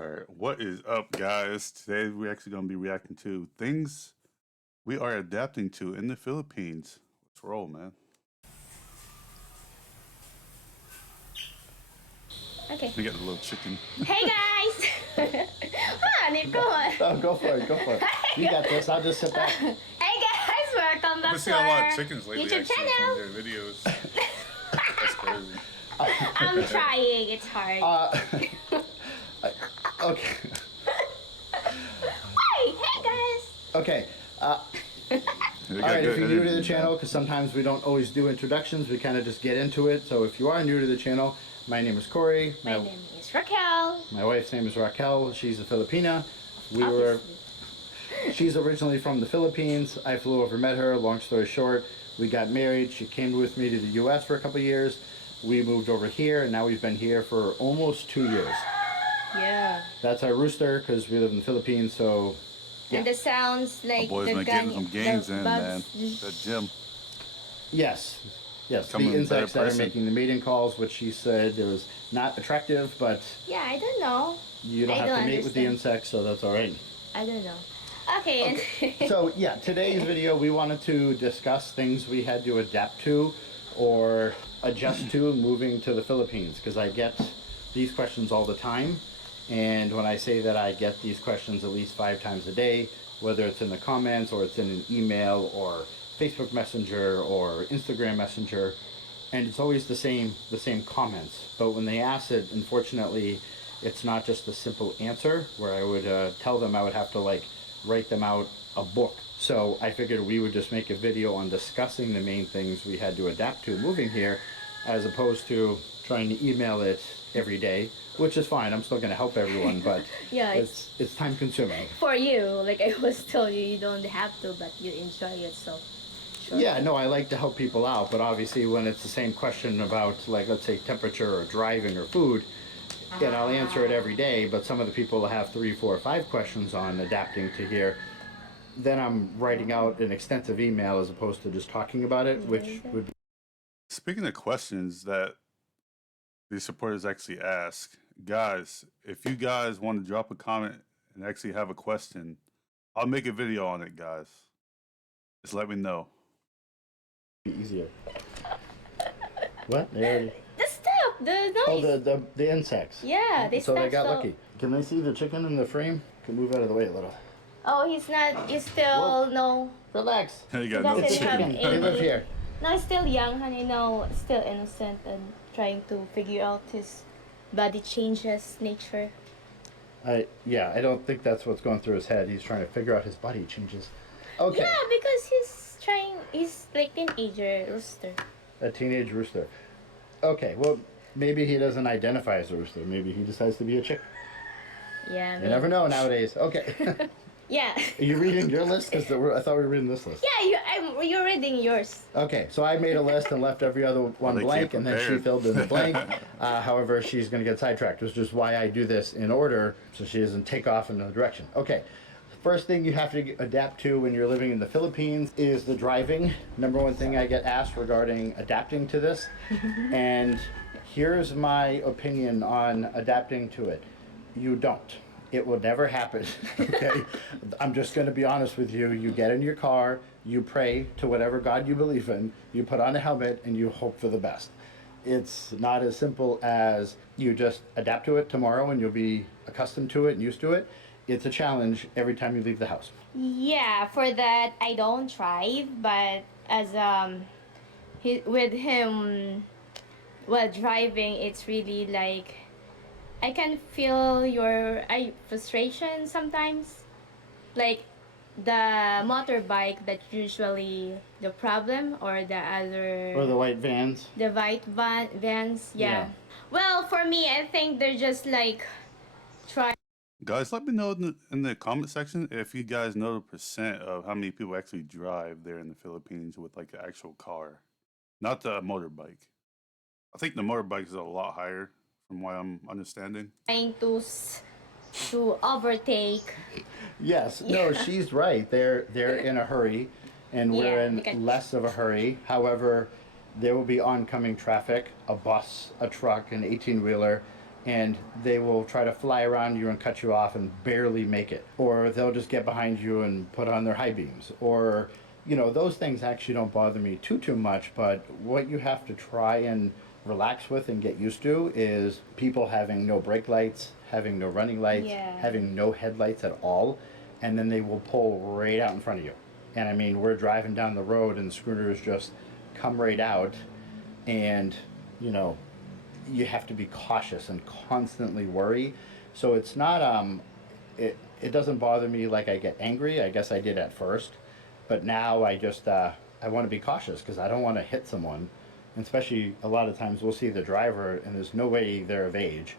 Alright, what is up, guys? Today we're actually going to be reacting to things we are adapting to in the Philippines. Let's roll, man. Okay. We got the little chicken. Hey guys! Go on. Oh, go for it, go for it. You got this, I'll just sit back. Hey guys, welcome back I've to seen a lot our of chickens lately YouTube actually channel. from their videos. That's crazy. I'm trying, it's hard. Okay. Hey guys! Okay. Alright, if you're new to the channel, because sometimes we don't always do introductions, we kind of just get into it. So if you are new to the channel, my name is Corey. My name is Raquel. My wife's name is Raquel. She's a Filipina. She's originally from the Philippines. I flew over, met her. Long story short, we got married. She came with me to the U.S. for a couple of years. We moved over here, and now we've been here for almost 2 years. Yeah. That's our rooster, because we live in the Philippines, so... Yeah. And the sounds like boys the been getting some gains in, man. That gym. Yes. Yes, Becoming the insects that are person. making the mating calls, which she said it was not attractive, but... Yeah, I don't know. You don't have to mate with the insects, so that's alright. I don't know. Okay. So, yeah, today's video, we wanted to discuss things we had to adapt to or adjust to moving to the Philippines, because I get these questions all the time. And when I say that I get these questions at least 5 times a day, whether it's in the comments or it's in an email or Facebook Messenger or Instagram Messenger, and it's always the same comments. But when they ask it, unfortunately, it's not just a simple answer where I would tell them I would have to like write them out a book. So I figured we would just make a video on discussing the main things we had to adapt to moving here, as opposed to trying to email it every day, which is fine. I'm still going to help everyone, but yeah, it's time consuming. For you, like I was telling you, you don't have to, but you enjoy it, so. Sure. Yeah, no, I like to help people out, but obviously when it's the same question about, like, let's say temperature or driving or food, and I'll answer it every day, but some of the people have 3, 4, 5 questions on adapting to here, then I'm writing out an extensive email as opposed to just talking about it, which would be... Speaking of questions that these supporters actually ask, guys, if you guys want to drop a comment and actually have a question, I'll make a video on it, guys. Just let me know. Be easier. What? They already... The stuff, the noise. Oh, the insects. Yeah, they so they got lucky. Can they see the chicken in the frame? Can move out of the way a little. Oh, he's still, no. Relax. You got no chicken. They live here. No, he's still young, honey. No, still innocent and trying to figure out his body changes, nature. I don't think that's what's going through his head. He's trying to figure out his body changes. Okay. Yeah, because he's like teenager rooster. A teenage rooster. Okay, well, maybe he doesn't identify as a rooster. Maybe he decides to be a chick. Yeah, You never know nowadays. Okay. Yeah. Are you reading your list? Because I thought we were reading this list. Yeah, you're reading yours. Okay, so I made a list and left every other one blank, and then she filled in the blank. However, she's going to get sidetracked, which is why I do this in order, so she doesn't take off in another direction. Okay, first thing you have to adapt to when you're living in the Philippines is the driving. Number one thing I get asked regarding adapting to this, and here's my opinion on adapting to it. You don't. It will never happen, okay? I'm just going to be honest with you. You get in your car, you pray to whatever God you believe in, you put on a helmet, and you hope for the best. It's not as simple as you just adapt to it tomorrow and you'll be accustomed to it and used to it. It's a challenge every time you leave the house. Yeah, for that, I don't drive, but as with him, well, driving, it's really like, I can feel your frustration sometimes. Like the motorbike, that's usually the problem, or the other... Or the white vans. The white vans, yeah. Well, for me, I think they're just like try. Guys, let me know in the comment section if you guys know the percent of how many people actually drive there in the Philippines with like an actual car, not the motorbike. I think the motorbike is a lot higher, from what I'm understanding. Trying to overtake. Yes, no, she's right. They're in a hurry, and we're in less of a hurry. However, there will be oncoming traffic, a bus, a truck, an 18-wheeler, and they will try to fly around you and cut you off and barely make it. Or they'll just get behind you and put on their high beams. Or, you know, those things actually don't bother me too much, but what you have to try and relax with and get used to is people having no brake lights, having no running lights, Yeah. having no headlights at all, and then they will pull right out in front of you. And I mean, we're driving down the road and scooters just come right out, and, you know, you have to be cautious and constantly worry. So it's not it doesn't bother me like I get angry. I guess I did at first, but now I just I want to be cautious because I don't want to hit someone. And especially a lot of times we'll see the driver and there's no way they're of age,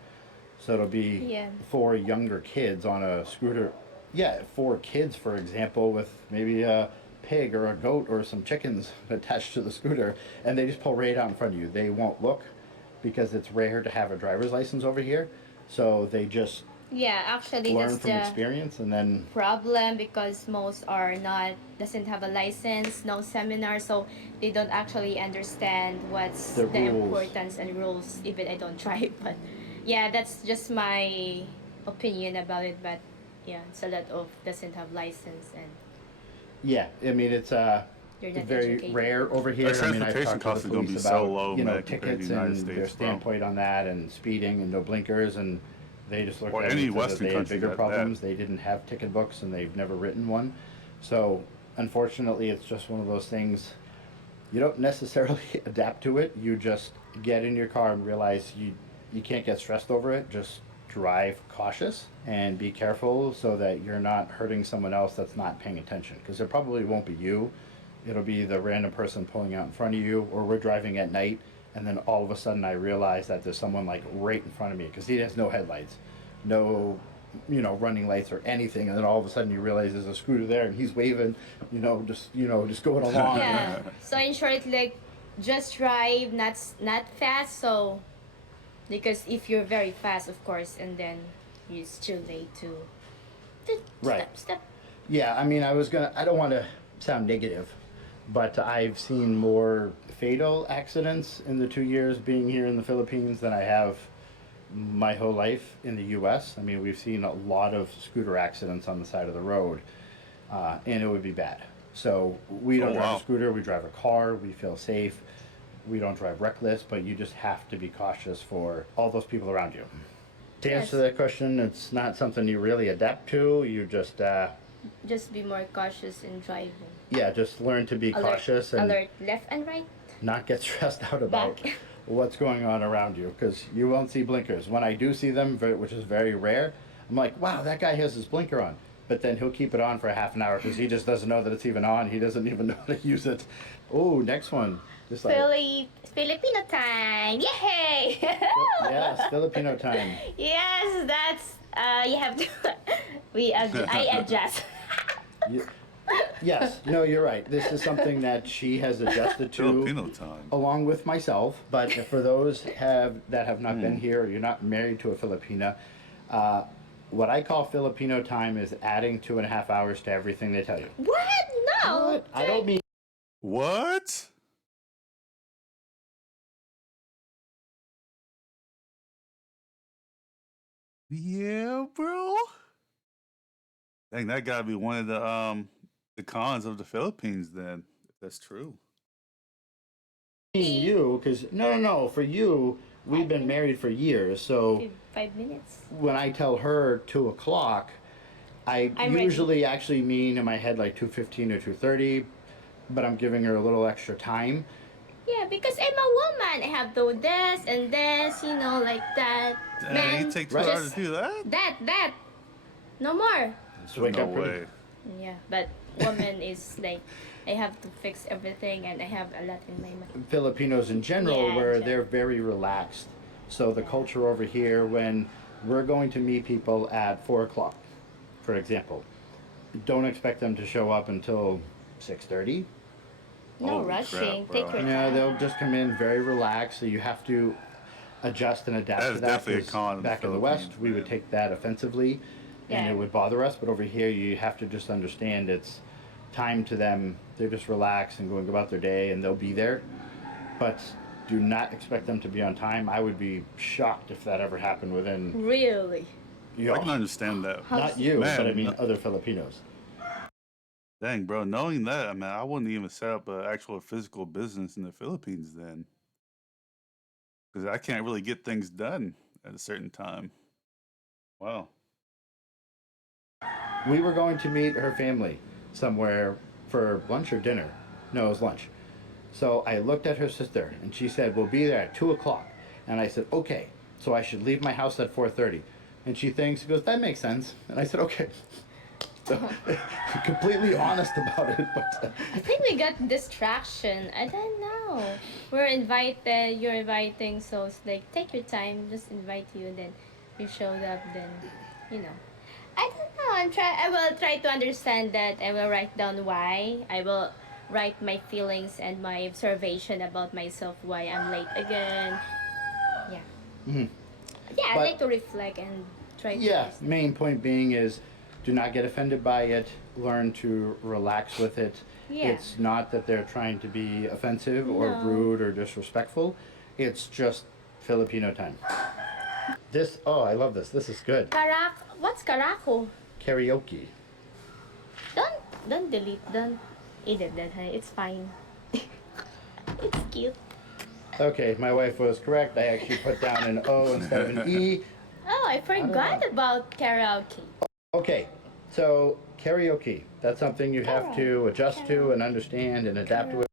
so it'll be Yeah. 4 younger kids on a scooter. Yeah, 4 kids, for example, with maybe a pig or a goat or some chickens attached to the scooter, and they just pull right out in front of you. They won't look because it's rare to have a driver's license over here, so they just Yeah, actually learn that's from the experience and then problem because most are not doesn't have a license, no seminar, so they don't actually understand what's The the rules. importance and rules. Even I don't drive, but yeah, that's just my opinion about it. But yeah, it's a lot of doesn't have license and yeah, I mean it's you're not very educated. rare over here. The I mean, I've transportation talked costs to are the gonna police be so about low, you know man, compared to tickets the United and their States, bro. standpoint on that and speeding and no blinkers, and they just looked Or at it any and said that Western they had country bigger that- problems. They didn't have ticket books and they've never written one. So unfortunately, it's just one of those things. You don't necessarily adapt to it. You just get in your car and realize you can't get stressed over it. Just drive cautious and be careful so that you're not hurting someone else that's not paying attention, because it probably won't be you. It'll be the random person pulling out in front of you, or we're driving at night and then all of a sudden I realize that there's someone like right in front of me because he has no headlights, no, you know, running lights or anything, and then all of a sudden you realize there's a scooter there and he's waving, just going along. Yeah. So in short, like just drive, not fast. So because if you're very fast, of course, and then it's too late to Right. step. Yeah, I mean, I don't want to sound negative, but I've seen more fatal accidents in the 2 years being here in the Philippines than I have my whole life in the US. I mean, we've seen a lot of scooter accidents on the side of the road, and it would be bad. So we don't Oh, drive wow. a scooter, we drive a car, we feel safe. We don't drive reckless, but you just have to be cautious for all those people around you. To Yes. answer that question, it's not something you really adapt to. You Just be more cautious in driving. just learn to be cautious and alert left and right. not get stressed out about Back. what's going on around you, because you won't see blinkers. When I do see them, which is very rare, I'm like, wow, that guy has his blinker on. But then he'll keep it on for a half an hour because he just doesn't know that it's even on. He doesn't even know how to use it. Oh, next one. Just like, Filipino time! Yay! yes, Filipino time. Yes, that's you have to. I adjust. You- yes, no, you're right. This is something that she has adjusted to Filipino time. along with myself. But for those that have not been here, or you're not married to a Filipina, what I call Filipino time is adding 2.5 hours to everything they tell you. What? No. What? I don't mean What? Yeah, bro. Dang, that gotta be one of the cons of the Philippines then, if that's true. you, because no. For you, we've been married for years. So 5 minutes. when I tell her 2 o'clock, I I'm ready. usually actually mean in my head like 2:15 or 2:30, but I'm giving her a little extra time. Yeah, because I'm a woman. I have to do this and this, like that. Dang, Man, you take 2 right. hours to do that? that. No more. So wake No up pretty- way. Yeah, but woman is like, I have to fix everything and I have a lot in my mind. Filipinos in general, Yeah, where in they're very relaxed. So the culture over here, when we're going to meet people at 4 o'clock, for example, don't expect them to show up until 6:30. No Holy rushing. crap, Take bro. your Yeah, time. they'll just come in very relaxed. So you have to adjust and adapt That to is that. definitely a 'cause con in the back in the West, Philippines, we would man. take that offensively, and Yeah. it would bother us. But over here, you have to just understand it's time to them. They're just relaxed and going about their day, and they'll be there. But do not expect them to be on time. I would be shocked if that ever happened within, Really? you I can know, understand that. not you, Man, but I mean no- other Filipinos. Dang, bro, knowing that, I mean, I wouldn't even set up an actual physical business in the Philippines then. Because I can't really get things done at a certain time. Wow. We were going to meet her family somewhere for lunch or dinner. No, it was lunch. So I looked at her sister and she said, we'll be there at 2 o'clock. And I said, okay, so I should leave my house at 4:30. And she goes, that makes sense. And I said, okay. So, completely honest about it. But, I think we got distraction. I don't know. We're invited, you're inviting, so it's like, take your time, just invite you, and then you showed up, then, you know. I don't know. I will try to understand that. I will write down why. I will write my feelings and my observation about myself, why I'm late again. Yeah. Mhm. Yeah, I But- like to reflect and try to Yeah, understand. main point being is do not get offended by it. Learn to relax with it. Yeah. It's not that they're trying to be offensive or No. rude or disrespectful. It's just Filipino time. This, oh, I love this. This is good. What's Caraco? Karaoke. Don't delete, don't edit that, honey. It's fine. It's cute. Okay, my wife was correct. I actually put down an O instead of an E. Oh, I forgot know. about karaoke. Okay, so karaoke. That's something you have to adjust to and understand and adapt with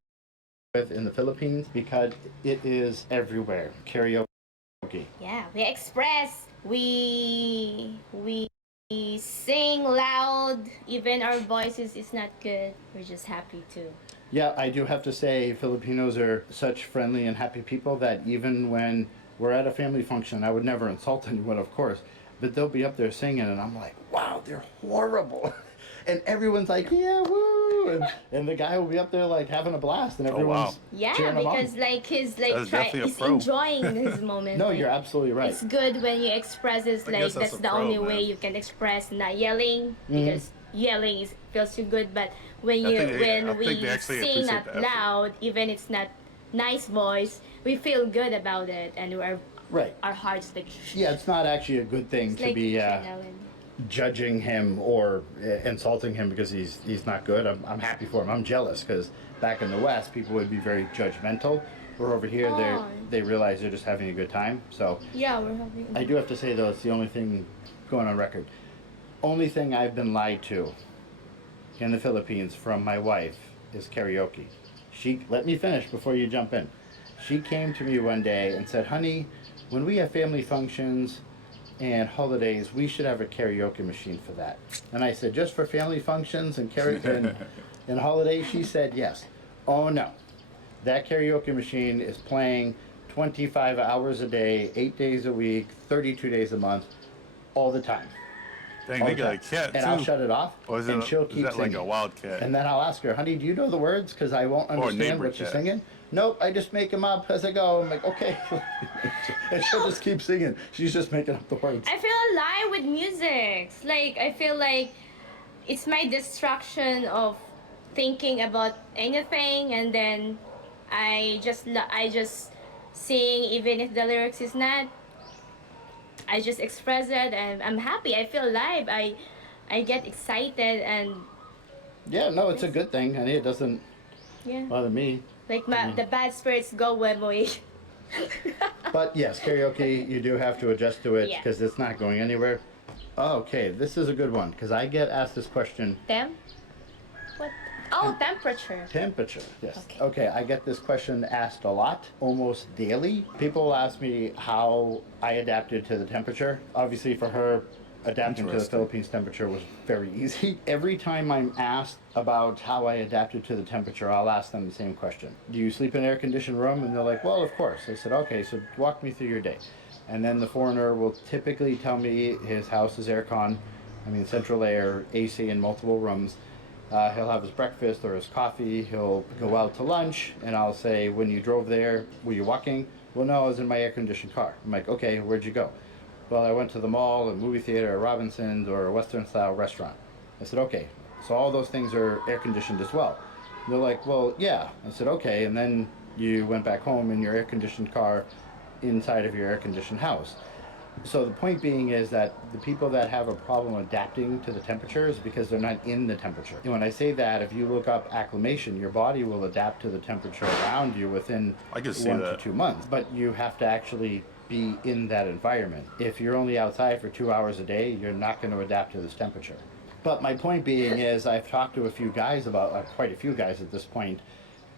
in the Philippines because it is everywhere. Karaoke. Yeah, we express, we sing loud, even our voices is not good. We're just happy to. Yeah, I do have to say Filipinos are such friendly and happy people that even when we're at a family function, I would never insult anyone, of course, but they'll be up there singing and I'm like, wow, they're horrible. And everyone's like, yeah, woo! And the guy will be up there like having a blast and Oh, wow. everyone's Yeah, cheering him on. because like he's That is definitely a he's pro. enjoying his moment. No, like, you're absolutely right. It's good when you express it, I like guess that's that's a the pro, only way man. you can express, not yelling, Mm-hmm. because yelling feels too good. But when I think they we actually sing appreciate out the effort. loud, even it's not nice voice, we feel good about it, and Right. our hearts like Yeah, it's not actually a good thing it's to like be adrenaline. judging him or insulting him because he's not good. I'm happy for him. I'm jealous because back in the West, people would be very judgmental. Where over here, Oh. they realize they're just having a good time. So Yeah, we're having. I do have to say though, it's the only thing going on record. Only thing I've been lied to in the Philippines from my wife is karaoke. She let me finish before you jump in. She came to me one day and said, "Honey, when we have family functions and holidays, we should have a karaoke machine for that." And I said, "Just for family functions and and holidays?" She said, "Yes." Oh no, that karaoke machine is playing 25 hours a day, 8 days a week, 32 days a month, all the time. Dang, All they the got a time. cat And too. I'll shut it off, Or is and it she'll is keep that singing. like a wild cat? And then I'll ask her, "Honey, do you know the words? Because I won't understand neighbor what she's cat. singing." "Nope, I just make them up as I go." I'm like, "Okay." And she'll just keep singing. She's just making up the words. I feel alive with music. Like I feel like it's my distraction of thinking about anything, and then I just sing even if the lyrics is not. I just express it and I'm happy. I feel alive. I get excited and Yeah, no, it's a good thing, honey. It doesn't yeah, bother me. like the bad spirits go when we. But yes, karaoke, you do have to adjust to it Yeah. because it's not going anywhere. Okay, this is a good one because I get asked this question. What? Oh, temperature. Temperature, yes. Okay. Okay, I get this question asked a lot, almost daily. People ask me how I adapted to the temperature. Obviously, for her, adapting to the Interesting. Philippines temperature was very easy. Every time I'm asked about how I adapted to the temperature, I'll ask them the same question. "Do you sleep in an air-conditioned room?" And they're like, "Well, of course." I said, "Okay, so walk me through your day." And then the foreigner will typically tell me his house is aircon, central air, AC in multiple rooms. He'll have his breakfast or his coffee. He'll go out to lunch, and I'll say, "When you drove there, were you walking?" "Well, no, I was in my air-conditioned car." I'm like, "Okay, where'd you go?" "Well, I went to the mall, a movie theater, a Robinson's, or a Western-style restaurant." I said, "Okay, so all those things are air-conditioned as well." They're like, "Well, yeah." I said, "Okay, and then you went back home in your air-conditioned car inside of your air-conditioned house. So the point being is that the people that have a problem adapting to the temperature is because they're not in the temperature. And when I say that, if you look up acclimation, your body will adapt to the temperature around you within I can see 1 that. to 2 months. But you have to actually be in that environment. If you're only outside for 2 hours a day, you're not going to adapt to this temperature. But my point being is I've talked to a few guys about, quite a few guys at this point,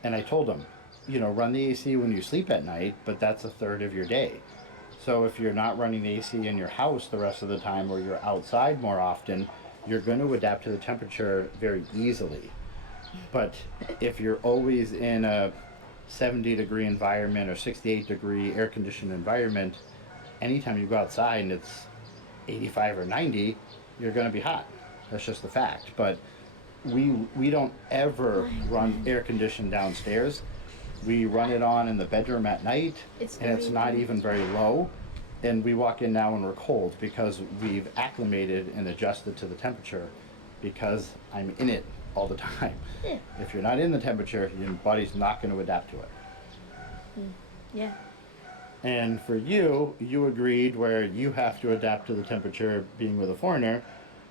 and I told them, you know, run the AC when you sleep at night, but that's a third of your day. So if you're not running the AC in your house the rest of the time, or you're outside more often, you're going to adapt to the temperature very easily. But if you're always in a 70-degree environment or 68-degree air-conditioned environment, anytime you go outside and it's 85 or 90, you're going to be hot. That's just the fact. But we don't ever run air conditioned downstairs. We run it on in the bedroom at night, and it's not even very low. And we walk in now and we're cold because we've acclimated and adjusted to the temperature because I'm in it all the time. Yeah. If you're not in the temperature, your body's not going to adapt to it. Yeah. And for you, you agreed where you have to adapt to the temperature being with a foreigner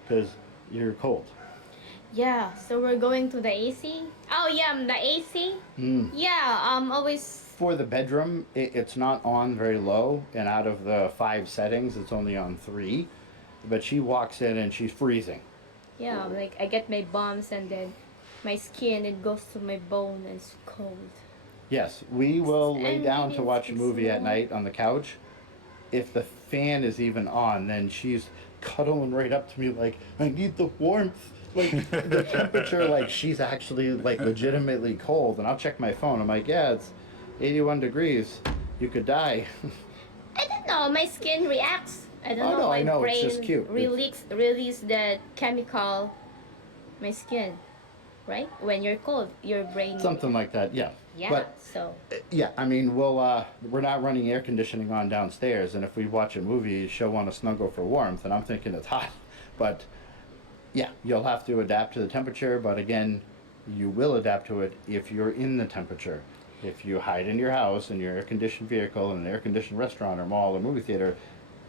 because you're cold. Yeah, so we're going to the AC. Oh yeah, the AC. Yeah, always. For the bedroom, it's not on very low, and out of the 5 settings, it's only on 3. But she walks in and she's freezing. Yeah, like I get my bumps and then my skin, it goes to my bone and it's cold. Yes, we will lay And down it to is watch a movie at small. night on the couch. If the fan is even on, then she's cuddling right up to me like, I need the warmth. Like the temperature, like she's actually like legitimately cold. And I'll check my phone. I'm like, yeah, it's 81 degrees. You could die. I don't know, my skin reacts. I don't Oh, know, no, my I know, it's brain just cute. release that chemical, my skin, right? When you're cold, your brain. Something like that, yeah. Yeah, But so. yeah, I mean, we're not running air conditioning on downstairs, and if we watch a movie, she'll want to snuggle for warmth, and I'm thinking it's hot. But yeah, you'll have to adapt to the temperature, but again, you will adapt to it if you're in the temperature. If you hide in your house, in your air-conditioned vehicle, in an air-conditioned restaurant or mall or movie theater,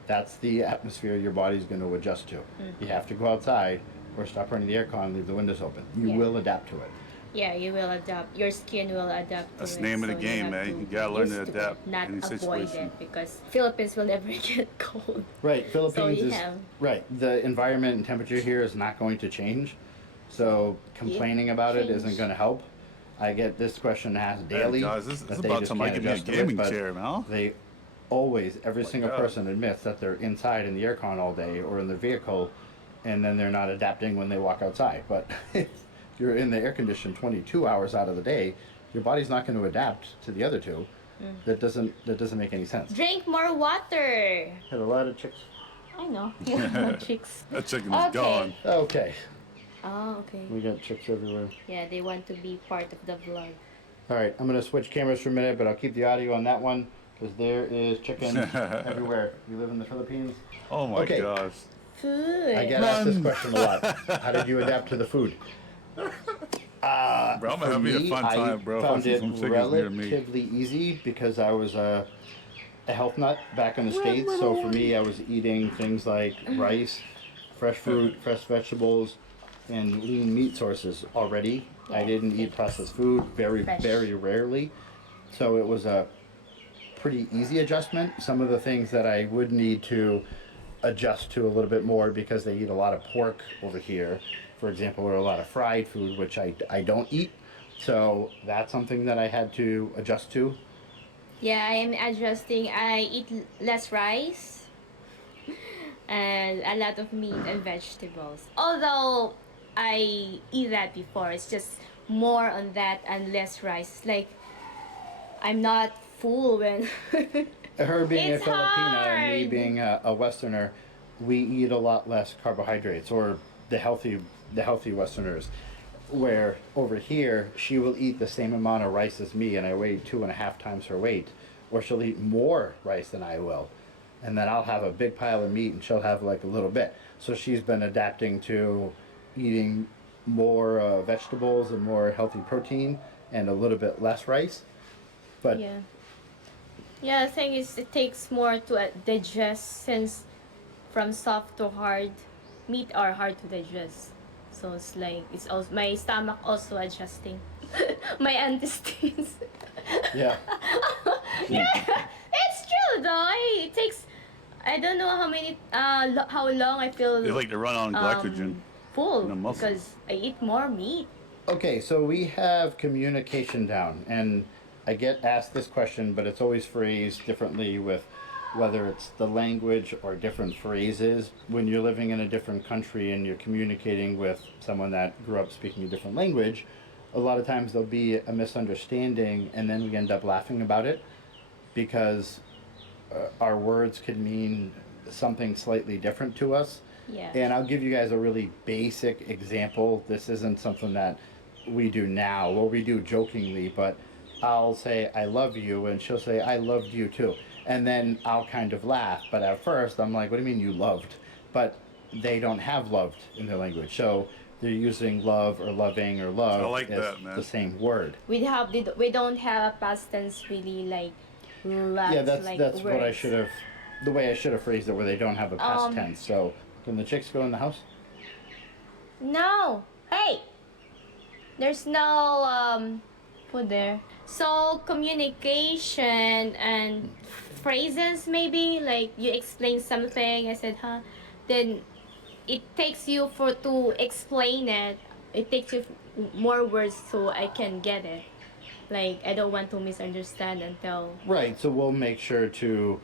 that's the atmosphere your body's going to adjust to. You have to go outside or stop running the aircon and leave the windows open. You Yeah. will adapt to it. Yeah, you will adapt. Your skin will adapt to That's it. the name of the so game, have man. to You gotta be learn to used adapt it, not any avoid situation. it, because Philippines will never get cold. Right, Philippines you is have- right. The environment and temperature here is not going to change, so complaining about it isn't change. going to help. I get this question asked daily. guys, this that is they about just time I can't get me a adjust to it, gaming but chair, man. They always, every single God. person admits that they're inside in the aircon all day or in their vehicle, and then they're not adapting when they walk outside. But if you're in the air condition 22 hours out of the day, your body's not going to adapt to the other two. That doesn't make any sense. Drink more water. Had a lot of chicks. I know. Chicks. That chicken is Okay. gone. Okay, Oh, okay. we got chicks everywhere. Yeah, they want to be part of the vlog. All right, I'm gonna switch cameras for a minute, but I'll keep the audio on that one because there is chicken everywhere. You live in the Philippines. Oh my Okay. gosh. Food. I get asked this question a lot. How did you adapt to the food? Bro, I'm For gonna have me a fun I time, bro. If I found see it some chickens near me. relatively easy because I was a health nut back in the States. So for me, I was eating things like rice, fresh fruit, fresh vegetables, and lean meat sources already. I didn't eat processed food very, Fresh. very rarely. So it was a pretty easy adjustment. Some of the things that I would need to adjust to a little bit more because they eat a lot of pork over here, for example, or a lot of fried food, which I don't eat. So that's something that I had to adjust to. Yeah, I am adjusting. I eat less rice and a lot of meat and vegetables. Although I eat that before, it's just more on that and less rice. Like I'm not full when. Her being It's a Filipina and me hard. being a Westerner, we eat a lot less carbohydrates, or the healthy Westerners. Where over here, she will eat the same amount of rice as me, and I weigh 2.5 times her weight, or she'll eat more rice than I will, and then I'll have a big pile of meat, and she'll have like a little bit. So she's been adapting to eating more vegetables and more healthy protein, and a little bit less rice. But Yeah. Yeah, the thing is, it takes more to digest since from soft to hard, meat are hard to digest. So it's like it's also my stomach also adjusting, my intestines. yeah, Yeah, it's true though. It takes I don't know how many how long I feel They like to run on glycogen in full the muscles. because I eat more meat. okay, so we have communication down, and I get asked this question, but it's always phrased differently with whether it's the language or different phrases. When you're living in a different country and you're communicating with someone that grew up speaking a different language, a lot of times there'll be a misunderstanding, and then we end up laughing about it because our words could mean something slightly different to us. Yeah. And I'll give you guys a really basic example. This isn't something that we do now, or we do jokingly, but I'll say, I love you, and she'll say, I loved you too. And then I'll kind of laugh. But at first, I'm like, what do you mean you loved? But they don't have loved in their language. So they're using love or loving or love I like as that, man. the same word. We don't have a past tense really like lots Yeah, that's like that's what I words. should have, the way I should have phrased it, where they don't have a past Um, tense. So can the chicks go in the house? No. Hey. There's no food there. So communication and phrases maybe like you explain something. I said, huh? Then it takes you for to explain it. It takes you more words so I can get it. Like I don't want to misunderstand until Right. So we'll make sure to.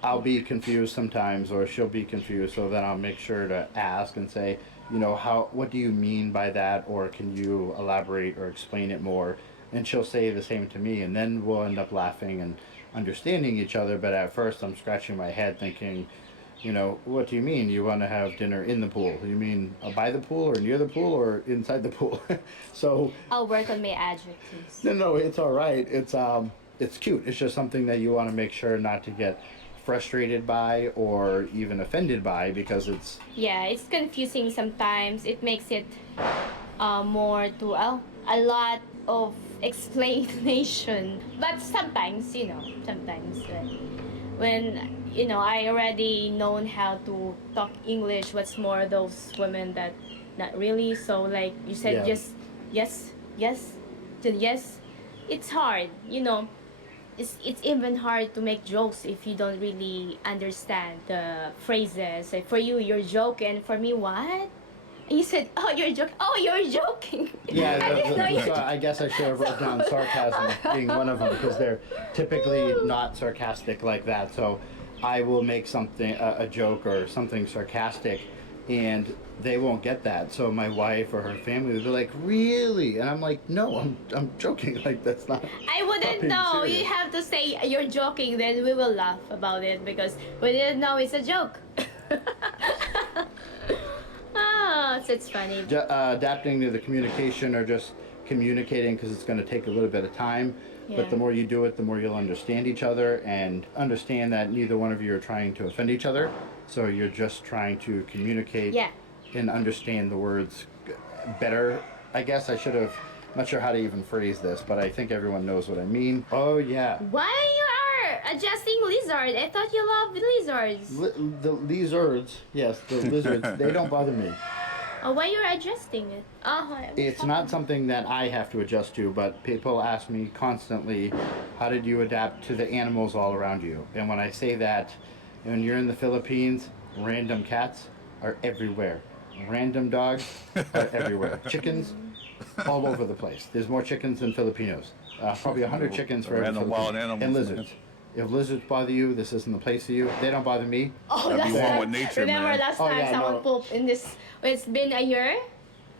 I'll be confused sometimes, or she'll be confused. So then I'll make sure to ask and say, how? What do you mean by that? Or can you elaborate or explain it more? And she'll say the same to me, and then we'll end up laughing and understanding each other. But at first, I'm scratching my head, thinking, what do you mean? You want to have dinner in the pool? You mean by the pool, or near the pool, or inside the pool? So I'll work on my adjectives. no, it's all right. It's cute. It's just something that you want to make sure not to get frustrated by or even offended by, because it's Yeah, it's confusing sometimes. It makes it more to a lot of explanation. But sometimes, sometimes when I already known how to talk English, what's more those women that not really. So like you said, Yeah. just yes, yes, to yes. It's hard, it's even hard to make jokes if you don't really understand the phrases. Like for you, you're joking. For me, what? And you said, "Oh, you're joking. Oh, you're joking." yeah. I didn't know you. So I guess I should have wrote down sarcasm being one of them, because they're typically not sarcastic like that. So I will make something a joke or something sarcastic, and they won't get that. So my wife or her family will be like, "Really?" And I'm like, "No, I'm joking. Like that's not." I wouldn't being know. serious. You have to say you're joking, then we will laugh about it because we didn't know it's a joke. So it's funny. Adapting to the communication, or just communicating, because it's going to take a little bit of time. But Yeah. the more you do it, the more you'll understand each other, and understand that neither one of you are trying to offend each other. So you're just trying to communicate Yeah. and understand the words better. I guess I should have, not sure how to even phrase this, but I think everyone knows what I mean. Oh yeah. Why you are adjusting lizard? I thought you loved lizards. The lizards, yes, the lizards, they don't bother me. Oh, why you're adjusting it? It's not something that I have to adjust to, but people ask me constantly, how did you adapt to the animals all around you? And when I say that, when you're in the Philippines, random cats are everywhere. Random dogs are everywhere. Chickens, all over the place. There's more chickens than Filipinos. Probably 100 chickens for every Random wild Filipino. animals, And man. lizards. If lizards bother you, this isn't the place for you. They don't bother me. Oh, That'd be last one time. with nature, Remember man. last Oh, time yeah, someone no. pooped in this? It's been a year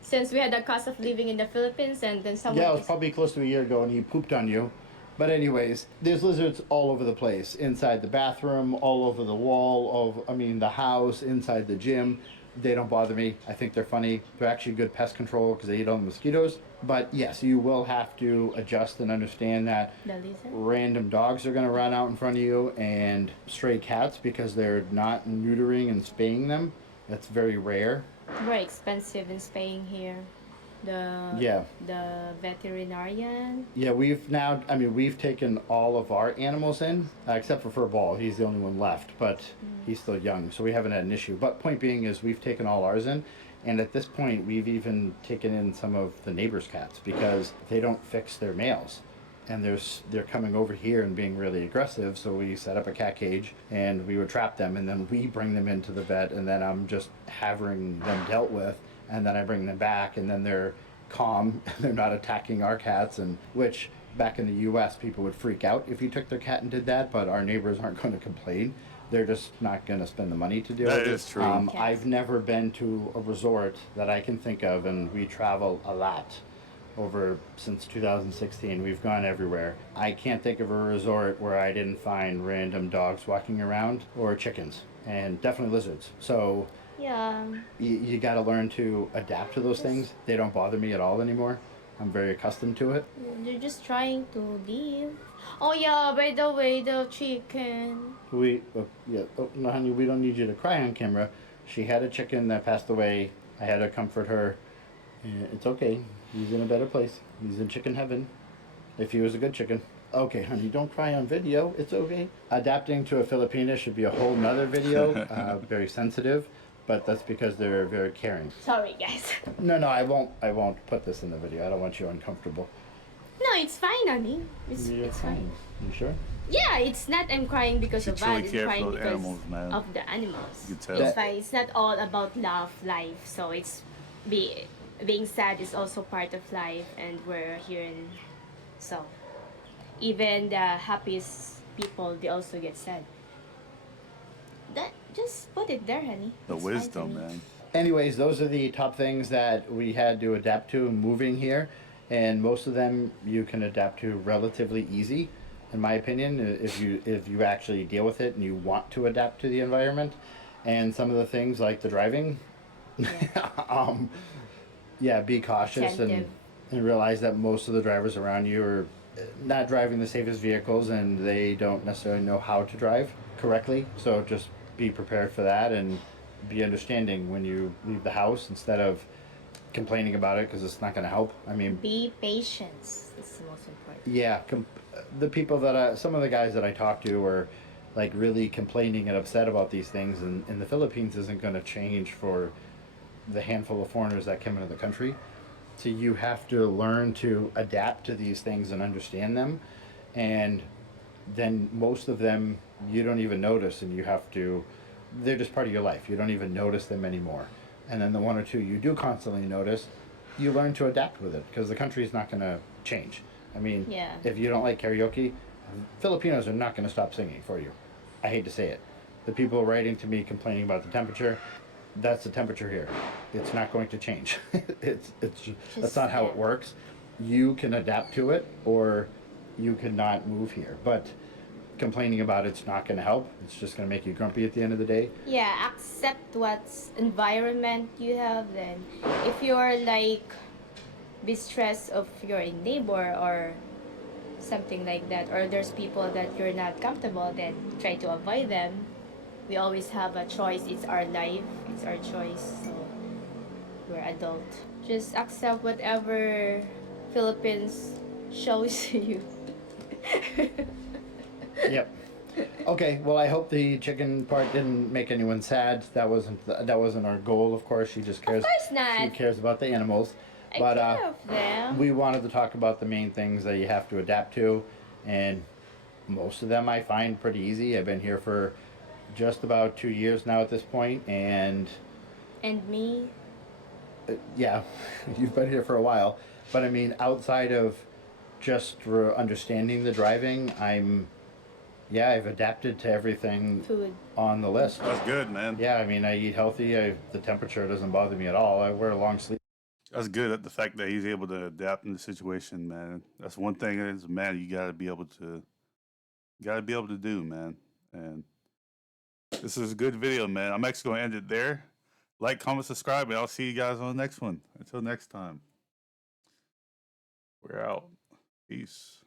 since we had the cost of living in the Philippines, and then someone. Yeah, it was probably close to a year ago, and he pooped on you. But anyways, there's lizards all over the place. Inside the bathroom, all over the wall, the house, inside the gym. They don't bother me. I think they're funny. They're actually good pest control because they eat all the mosquitoes. But yes, you will have to adjust and understand that The lizard. random dogs are going to run out in front of you, and stray cats, because they're not neutering and spaying them. That's very rare. Very expensive in Spain here. Yeah. the veterinarian. Yeah, we've taken all of our animals in, except for Furball. He's the only one left, but he's still young, so we haven't had an issue. But point being is we've taken all ours in, and at this point we've even taken in some of the neighbors' cats because they don't fix their males. And they're coming over here and being really aggressive, so we set up a cat cage and we would trap them, and then we bring them into the vet, and then I'm just having them dealt with, and then I bring them back, and then they're calm and they're not attacking our cats, and which back in the US people would freak out if you took their cat and did that, but our neighbors aren't going to complain. They're just not going to spend the money to do it. That is true. Yes. I've never been to a resort that I can think of, and we travel a lot over since 2016. We've gone everywhere. I can't think of a resort where I didn't find random dogs walking around or chickens, and definitely lizards. So Yeah. you got to learn to adapt to those things. They don't bother me at all anymore. I'm very accustomed to it. They're just trying to leave. Oh yeah, by the way, the chicken. No, honey, we don't need you to cry on camera. She had a chicken that passed away. I had to comfort her. It's okay. He's in a better place. He's in chicken heaven. If he was a good chicken. Okay, honey, don't cry on video. It's okay. Adapting to a Filipina should be a whole nother video. Very sensitive, but that's because they're very caring. Sorry, guys. No, I won't put this in the video. I don't want you uncomfortable. No, it's fine, honey. You're It's fine. You sure? Yeah, it's not I'm crying because She of truly that. I'm cares crying for the because animals, man. of the animals. You can tell. It's fine. It's not all about love, life. So it's being sad is also part of life, and we're here in so even the happiest people they also get sad. That just put it there, honey. The It's fine to wisdom, me. man. Anyways, those are the top things that we had to adapt to moving here, and most of them you can adapt to relatively easy, in my opinion, if you actually deal with it and you want to adapt to the environment. And some of the things like the driving, be cautious Attentive. and realize that most of the drivers around you are not driving the safest vehicles, and they don't necessarily know how to drive correctly. So just be prepared for that and be understanding when you leave the house instead of complaining about it, because it's not going to help. I mean, Be patient. It's the most important. yeah, the people some of the guys that I talked to were like really complaining and upset about these things, and the Philippines isn't going to change for the handful of foreigners that come into the country. So you have to learn to adapt to these things and understand them, and then most of them you don't even notice, and they're just part of your life. You don't even notice them anymore. And then the one or two you do constantly notice, you learn to adapt with it, because the country is not going to change. I mean, Yeah. if you don't like karaoke, Filipinos are not going to stop singing for you. I hate to say it. The people writing to me complaining about the temperature, that's the temperature here. It's not going to change. That's not how it works. You can adapt to it, or you cannot move here. But complaining about it's not going to help. It's just going to make you grumpy at the end of the day. Yeah, accept what's environment you have. Then if you're like be stressed of your neighbor or something like that, or there's people that you're not comfortable, then try to avoid them. We always have a choice. It's our life. It's our choice. So we're adult. Just accept whatever Philippines shows you. Yep. Okay. Well, I hope the chicken part didn't make anyone sad. That wasn't our goal, of course. She just cares. Of course not. She cares about the animals. I But care of them. we wanted to talk about the main things that you have to adapt to, and most of them I find pretty easy. I've been here for just about 2 years now at this point, and And me. yeah, you've been here for a while. But I mean, outside of just understanding the driving, I've adapted to everything Food. on the list. That's good, man. Yeah, I mean, I eat healthy. The temperature doesn't bother me at all. I wear a long sleeve. That's good. At the fact that he's able to adapt in the situation, man. That's one thing as a man you gotta be able to do, man. And this is a good video, man. I'm actually gonna end it there. Like, comment, subscribe, and I'll see you guys on the next one. Until next time. We're out. Peace.